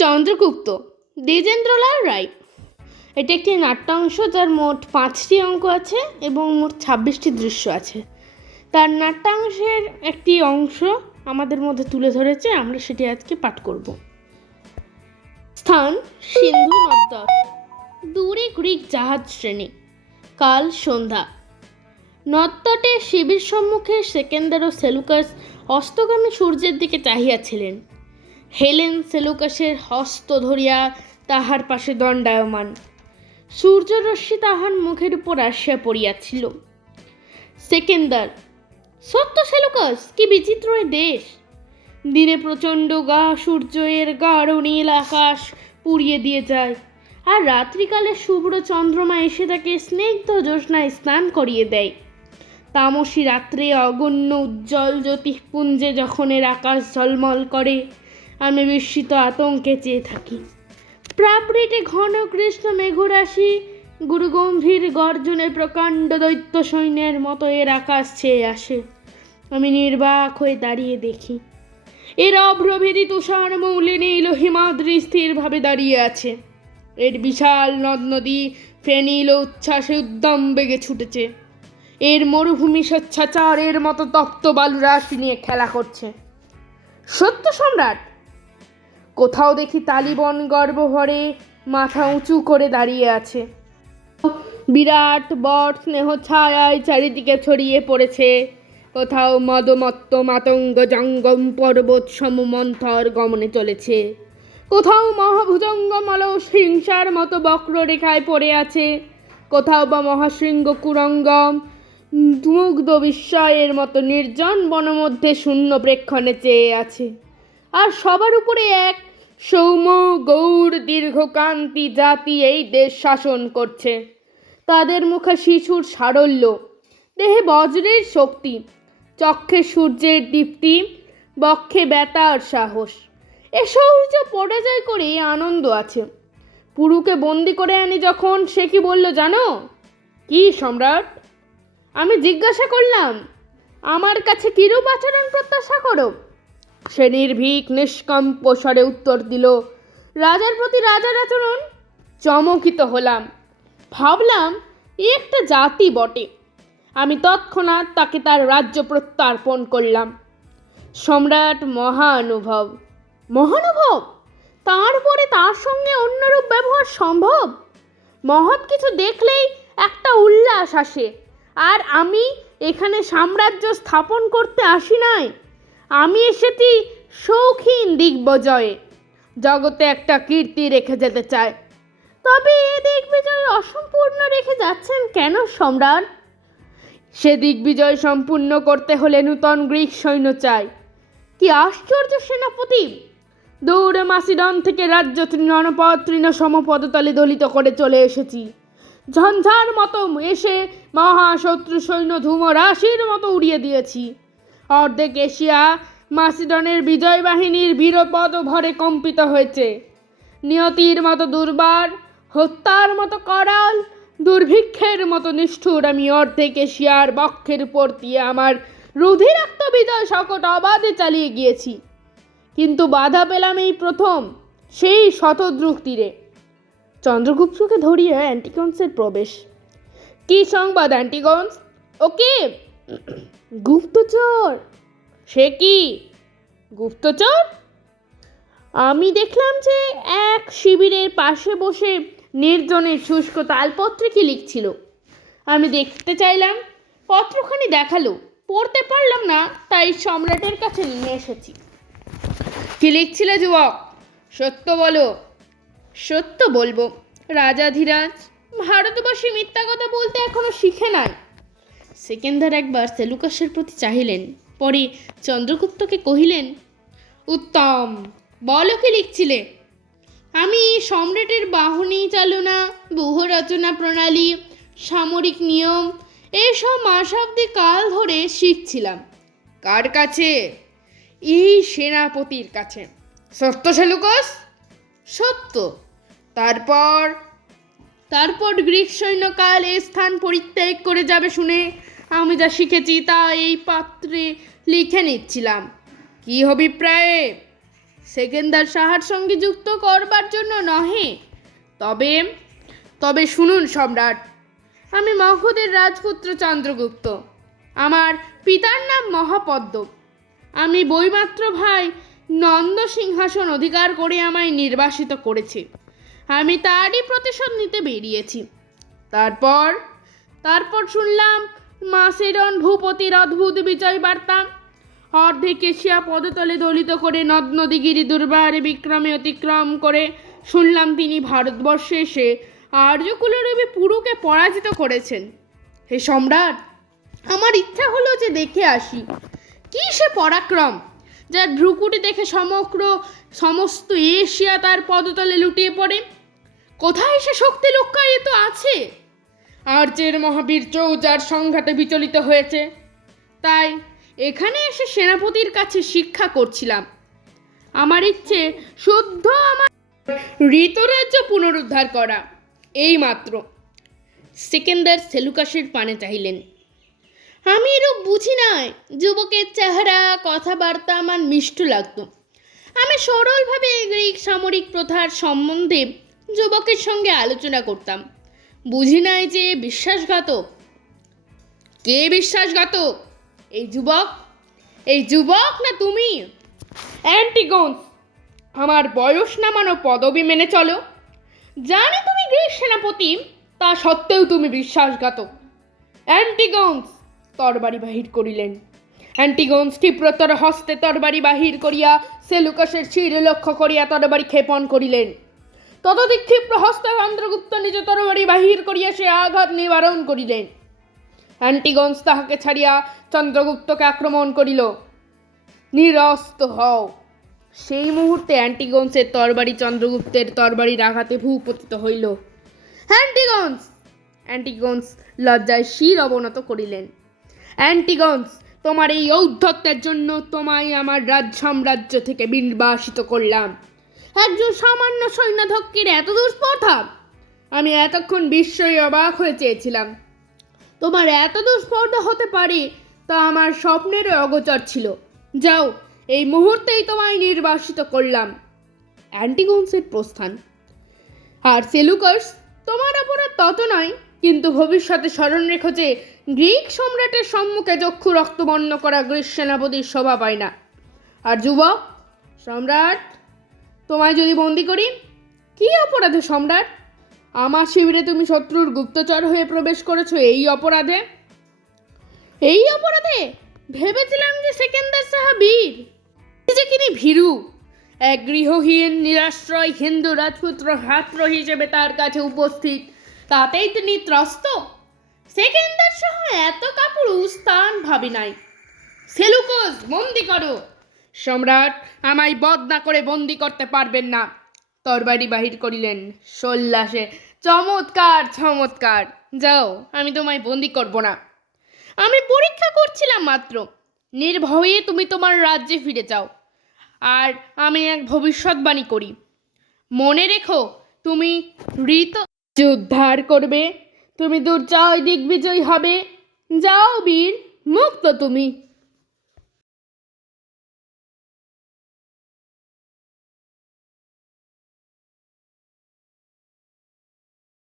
চন্দ্রগুপ্ত দ্বিজেন্দ্রলাল রায়। এটি একটি নাট্যাংশ যার মোট 5টি অঙ্ক আছে এবং মোট 26টি দৃশ্য আছে। তার নাট্যাংশের একটি অংশ আমাদের মধ্যে তুলে ধরেছে, আমরা সেটি আজকে পাঠ করব। স্থান সিন্ধু নদ, দূরে গ্রিক জাহাজ শ্রেণী। কাল সন্ধ্যা। নদতটে শিবির সম্মুখে সেকেন্দার ও সেলুকাস অস্তগামী সূর্যের দিকে চাহিয়াছিলেন। হেলেন সেলুকাসের হস্ত ধরিয়া তাহার পাশে দণ্ডায়মান। সূর্যরশ্মি তাহার মুখের উপর আসিয়া পড়িয়াছিল। সেকেন্দার: সত্য সেলুকাস, কি বিচিত্র এ দেশ! দিনে প্রচণ্ড সূর্য এর গাঢ় নীল আকাশ পুড়িয়ে দিয়ে যায়, আর রাত্রিকালে শুভ্র চন্দ্রমা এসে তাকে স্নিগ্ধ জ্যোৎস্নায় স্নান করিয়ে দেয়। তামসী রাত্রে অগণ্য উজ্জ্বল জ্যোতিপুঞ্জে যখন এর আকাশ ঝলমল করে, আমি বিস্মিত আতঙ্কে চেয়ে থাকি। প্রাবৃটে ঘন কৃষ্ণ মেঘরাশি গুরুগম্ভীর গর্জনের প্রকাণ্ড দৈত্য সৈন্যের মতো এর আকাশ ছেয়ে আসে। আমি নির্বাক হয়ে দাঁড়িয়ে দেখি, এর অভ্রভেদী তুষার মৌলে নীল হিমাদ্রি স্থিরভাবে দাঁড়িয়ে আছে। এর বিশাল নদ নদী ফেনীল উচ্ছ্বাসে উদ্যম বেগে ছুটেছে। এর মরুভূমি স্বেচ্ছাচারের মতো তপ্ত বালুরাশি নিয়ে খেলা করছে। সত্য সম্রাট! কোথাও দেখি তালিবন গর্বভরে মাথা উঁচু করে দাঁড়িয়ে আছে। বিরাট বট স্নেহ ছায়ায় চারিদিকে ছড়িয়ে পড়েছে। কোথাও মদমত্ত মাতঙ্গ জঙ্গম পর্বত সমমন্থর গমনে চলেছে। কোথাও মহাভুজঙ্গমল হিংসার মতো বক্ররেখায় পড়ে আছে। কোথাও বা মহাশৃঙ্গ কুরঙ্গম মুগ্ধ বিস্ময়ের মতো নির্জন বনমধ্যে শূন্য প্রেক্ষণে চেয়ে আছে। আর সবার উপরে এক সৌম্য গৌর দীর্ঘকান্তি জাতি এই দেশ শাসন করছে। তাদের মুখে শিশুর সারল্য, দেহে বজ্রের শক্তি, চক্ষে সূর্যের দীপ্তি, বক্ষে বেতার সাহস। এ সূর্য পরাজয় করে আনন্দ আছে। পুরুকে বন্দি করে আনি যখন, সে কি বলল জানো? কি সম্রাট? আমি জিজ্ঞাসা করলাম, আমার কাছে কিরূপ আচরণ প্রত্যাশা করো? সে নির্ভীক নিষ্কম্প স্বরে উত্তর দিল, রাজার প্রতি রাজার আচরণ। চমকিত হলাম, ভাবলাম এ একটা জাতি বটে। আমি তৎক্ষণাৎ তাকে তার রাজ্য প্রত্যার্পণ করলাম। সম্রাট মহানুভব। মহানুভব? তারপরে তার সঙ্গে অন্যরূপ ব্যবহার সম্ভব? মহৎ কিছু দেখলেই একটা উল্লাস আসে। আর আমি এখানে সাম্রাজ্য স্থাপন করতে আসি নাই, আমি এসেছি শৌখিন দিগ্বিজয়ে। জগতে একটা কীর্তি রেখে যেতে চায়। তবে এ দিগ্বিজয় অসম্পূর্ণ রেখে যাচ্ছেন কেন সম্রাট? সে দিগ্বিজয় সম্পূর্ণ করতে হলে নূতন গ্রিক সৈন্য চাই। কি আশ্চর্য সেনাপতি! দূর মাসিডন থেকে রাজ্য জনপদ তৃণ সমপদতলে দলিত করে চলে এসেছি। ঝঞ্ঝার মতো এসে মহাশত্রু সৈন্য ধূম রাশির মতো উড়িয়ে দিয়েছি। অর্ধেক এশিয়া মাসিডনের বিজয় বাহিনীর বীরপদ ভরে কম্পিত হয়েছে। নিয়তির মতো দুর্বার, হত্যার মতো করাল, দুর্ভিক্ষের মতো নিষ্ঠুর আমি অর্ধেক এশিয়ার বক্ষের উপর দিয়ে আমার রুধিরাক্ত বিজয় শকট অবাধে চালিয়ে গিয়েছি। কিন্তু বাধা পেলাম এই প্রথম, সেই শতদ্রুক তীরে। চন্দ্রগুপ্তকে ধরিয়ে অ্যান্টিগন্সের প্রবেশ। কি সংবাদ অ্যান্টিগন্স? ওকে গুপ্তচর। সে কি গুপ্তচর? আমি দেখলাম যে এক শিবিরের পাশে বসে নির্জনের শুষ্ক তালপত্রে কি লিখছিল। আমি দেখতে চাইলাম, পত্রখানি দেখালো। পড়তে পারলাম না, তাই সম্রাটের কাছে নিয়ে এসেছি। কি লিখছিলে যুবক? সত্য বলো। সত্য বলবো রাজাধিরাজ, ভারতবাসী মিথ্যা কথা বলতে এখনো শিখে নাই। সেকেন্দার একবার সেলুকাসের প্রতি চাহিলেন, পরে চন্দ্রগুপ্তকে কহিলেন, উত্তম, বলো কি লিখছিলে? আমি সম্রাটের বাহিনী চালনা, ব্যূহ রচনা প্রণালী, সামরিক নিয়ম এসব মাসাব্দী কাল ধরে শিখছিলাম। কার কাছে? এই সেনাপতির কাছে। সত্য সেলুকাস? সত্য। তারপর? তারপর গ্রিক সৈন্যকাল এই স্থান পরিত্যাগ করে যাবে শুনে আমি যা শিখেছি তা এই পাত্রে লিখে নিচ্ছিলাম। কি অভিপ্রায়ে? সেকেন্দার সাহার সঙ্গে যুক্ত করবার জন্য নহে। তবে তবে শুনুন সম্রাট, আমি মগধের রাজপুত্র চন্দ্রগুপ্ত। আমার পিতার নাম মহাপদ্ম। আমি বৈমাত্র ভাই নন্দ সিংহাসন অধিকার করে আমায় নির্বাসিত করেছে। আমি তারই প্রতিশোধ নিতে বেরিয়েছি। তারপর তারপর শুনলাম মাসেডন ভূপতির অদ্ভুত বিজয় বার্তা। অর্ধেক এশিয়া পদতলে দলিত করে নদ নদীগিরি দুর্বারে বিক্রমে অতিক্রম করে শুনলাম তিনি ভারতবর্ষে এসে আর্যকুলরবি পুরুকে পরাজিত করেছেন। হে সম্রাট, আমার ইচ্ছা হলো যে দেখে আসি কি সে পরাক্রম, যার ভ্রুকুটি দেখে সমস্ত এশিয়া তার পদতলে লুটিয়ে পড়ে। কোথায় সে শক্তি লুক্কায়িত আছে? আর্যের মহাবীর যার সংঘাতে বিচলিত হয়েছে। তাই এখানে এসে সেনাপতির কাছে শিক্ষা করছিলাম। আমার ইচ্ছে শুদ্ধ আমার ঋতরাজ্য পুনরুদ্ধার করা, এই মাত্র। সেকেন্দার সেলুকাসের পানে চাইলেন। আমি এরূপ বুঝি নাই। যুবকের চেহারা কথাবার্তা আমার মিষ্ট লাগত। আমি সরলভাবে গ্রিক সামরিক প্রথার সম্বন্ধে যুবকের সঙ্গে আলোচনা করতাম। বুঝি নাই যে বিশ্বাসঘাতক। কে বিশ্বাসঘাতক? এই যুবক না তুমি? অ্যান্টিগোনস, আমার বয়স নামানো পদবি মেনে চলো। জানি তুমি গ্রিক সেনাপতি, তা সত্ত্বেও তুমি বিশ্বাসঘাতক। অ্যান্টিগোনস তরবারি বাহির করিলেন। অ্যান্টিগোনস ক্ষিপ্রতর হস্তে তরবারি বাহির করিয়া সেলুকাসের শিরে লক্ষ্য করিয়া তরবারি ক্ষেপণ করিলেন। ততোধিক ক্ষিপ্র হস্তে চন্দ্রগুপ্ত নিজ তরবারি বাহির করিয়া সে আঘাত নিবারণ করিলেন। অ্যান্টিগোনস তাহাকে ছাড়িয়া চন্দ্রগুপ্তকে আক্রমণ করিল। নিরস্ত হও। সেই মুহূর্তে অ্যান্টিগোনসের তরবারি চন্দ্রগুপ্তের তরবারির আঘাতে ভূপতিত হইল। অ্যান্টিগোনস লজ্জায় শির অবনত করিলেন। অ্যান্টিগোনস, তোমার এই ঔদ্ধত্যের জন্য তোমায় আমার সাম্রাজ্য থেকে নির্বাসিত করলাম। একজন সামান্য সৈন্যধক্কের এত দুষ্প্রথা! আমি এতক্ষণ বিস্ময়ে অবাক হয়ে চেয়েছিলাম। তোমার এত দুষ্প্রথা হতে পারে তা আমার স্বপ্নেরও অগোচর ছিল। যাও, এই মুহূর্তেই তোমায় নির্বাসিত করলাম। অ্যান্টিগোনসের প্রস্থান। আর সেলুকাস, তোমার অপরাধ তত নয়, কিন্তু ভবিষ্যতে স্মরণ রেখো যে গ্রিক সম্রাটের সম্মুখে চক্ষু রক্তবর্ণ করা গ্রিক সেনাপতির শোভা পায় না। আর যুবক সম্রাট, তোমায় যদি বন্দি করি? কি অপরাধে সম্রাট? আমার শিবিরে তুমি শত্রুর গুপ্তচর হয়ে প্রবেশ করেছো, এই অপরাধে? ভেবেছিলাম যে সেকেন্দার সাহা বীর, যে কিনি ভীরু। এক গৃহহীন নিরাশ্রয় হিন্দু রাজপুত্র ছাত্র হিসেবে তার কাছে উপস্থিত, তাতেই তিনি ত্রস্ত। সেকেন্দার সহ এত কাপুরুষ স্থান ভাবি নাই। সেলুকাস, বন্দি করো। সম্রাট, আমায় বদনা করে বন্দি করতে পারবেন না। তরবারি বাহির করিলেন সোল্লাসে। চমৎকার। যাও, আমি তোমায় বন্দি করব না। আমি পরীক্ষা করছিলাম মাত্র। নির্ভয়ে তুমি তোমার রাজ্যে ফিরে যাও। আর আমি এক ভবিষ্যৎবাণী করি। মনে রেখো, তুমি উদ্ধার করবে। তুমি দুর্জয় দিগ্বিজয়ী হবে। যাও বীর, মুক্ত তুমি।